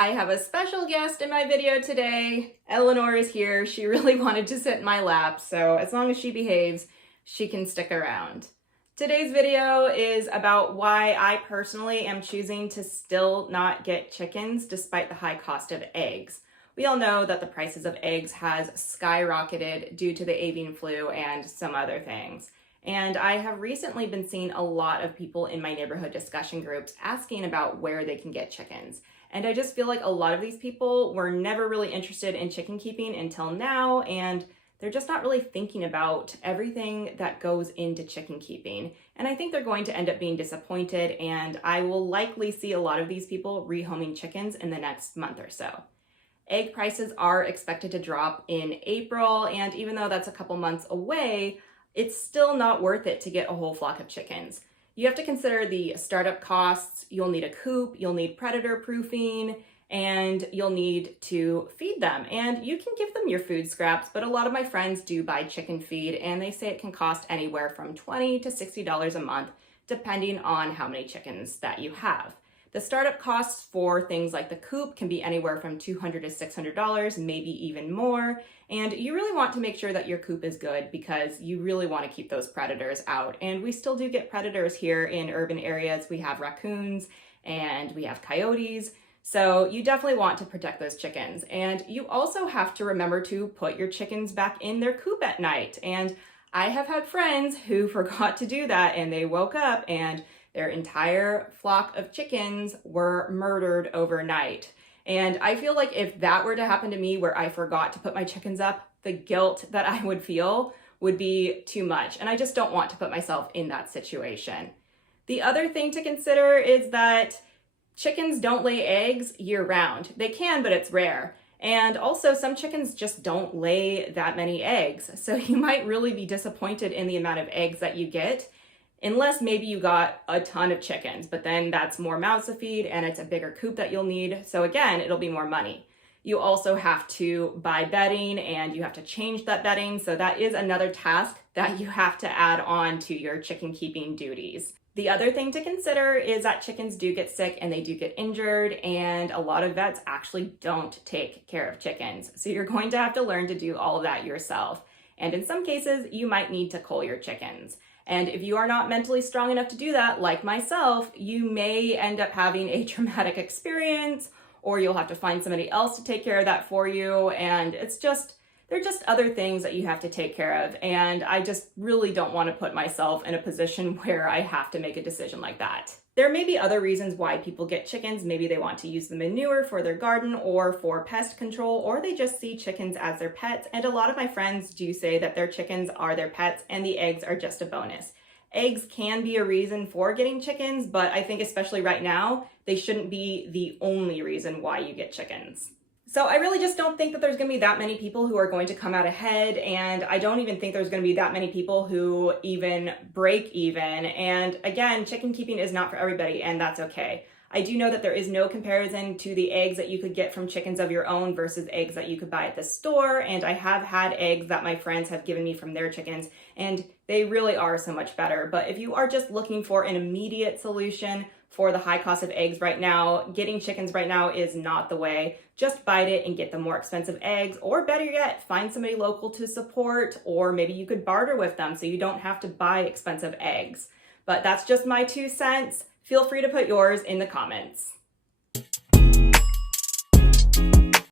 I have a special guest in my video today. Eleanor is here. She really wanted to sit in my lap, so as long as she behaves, she can stick around. Today's video is about why I personally am choosing to still not get chickens despite the high cost of eggs. We all know that the prices of eggs has skyrocketed due to the avian flu and some other things. And I have recently been seeing a lot of people in my neighborhood discussion groups asking about where they can get chickens. And I just feel like a lot of these people were never really interested in chicken keeping until now, and they're just not really thinking about everything that goes into chicken keeping. And I think they're going to end up being disappointed, and I will likely see a lot of these people rehoming chickens in the next month or so. Egg prices are expected to drop in April, and even though that's a couple months away, it's still not worth it to get a whole flock of chickens. You have to consider the startup costs. You'll need a coop, you'll need predator proofing, and you'll need to feed them. And you can give them your food scraps, but a lot of my friends do buy chicken feed, and they say it can cost anywhere from $20 to $60 a month, depending on how many chickens that you have. The startup costs for things like the coop can be anywhere from $200 to $600, maybe even more. And you really want to make sure that your coop is good because you really want to keep those predators out. And we still do get predators here in urban areas. We have raccoons and we have coyotes. So you definitely want to protect those chickens. And you also have to remember to put your chickens back in their coop at night. And I have had friends who forgot to do that, and they woke up and their entire flock of chickens were murdered overnight. And I feel like if that were to happen to me where I forgot to put my chickens up, the guilt that I would feel would be too much. And I just don't want to put myself in that situation. The other thing to consider is that chickens don't lay eggs year round. They can, but it's rare. And also some chickens just don't lay that many eggs. So you might really be disappointed in the amount of eggs that you get, unless maybe you got a ton of chickens, but then that's more mouths to feed and it's a bigger coop that you'll need. So again, it'll be more money. You also have to buy bedding and you have to change that bedding. So that is another task that you have to add on to your chicken keeping duties. The other thing to consider is that chickens do get sick and they do get injured, and a lot of vets actually don't take care of chickens. So you're going to have to learn to do all of that yourself. And in some cases, you might need to cull your chickens. And if you are not mentally strong enough to do that, like myself, you may end up having a traumatic experience, or you'll have to find somebody else to take care of that for you. And they're just other things that you have to take care of. And I just really don't want to put myself in a position where I have to make a decision like that. There may be other reasons why people get chickens. Maybe they want to use the manure for their garden or for pest control, or they just see chickens as their pets. And a lot of my friends do say that their chickens are their pets and the eggs are just a bonus. Eggs can be a reason for getting chickens, but I think especially right now, they shouldn't be the only reason why you get chickens. So I really just don't think that there's going to be that many people who are going to come out ahead, and I don't even think there's going to be that many people who even break even. And again, chicken keeping is not for everybody, and that's okay. I do know that there is no comparison to the eggs that you could get from chickens of your own versus eggs that you could buy at the store, and I have had eggs that my friends have given me from their chickens, and they really are so much better. But if you are just looking for an immediate solution for the high cost of eggs right now, getting chickens right now is not the way. Just bite it and get the more expensive eggs, or better yet, find somebody local to support, or maybe you could barter with them so you don't have to buy expensive eggs. But that's just my 2 cents. Feel free to put yours in the comments.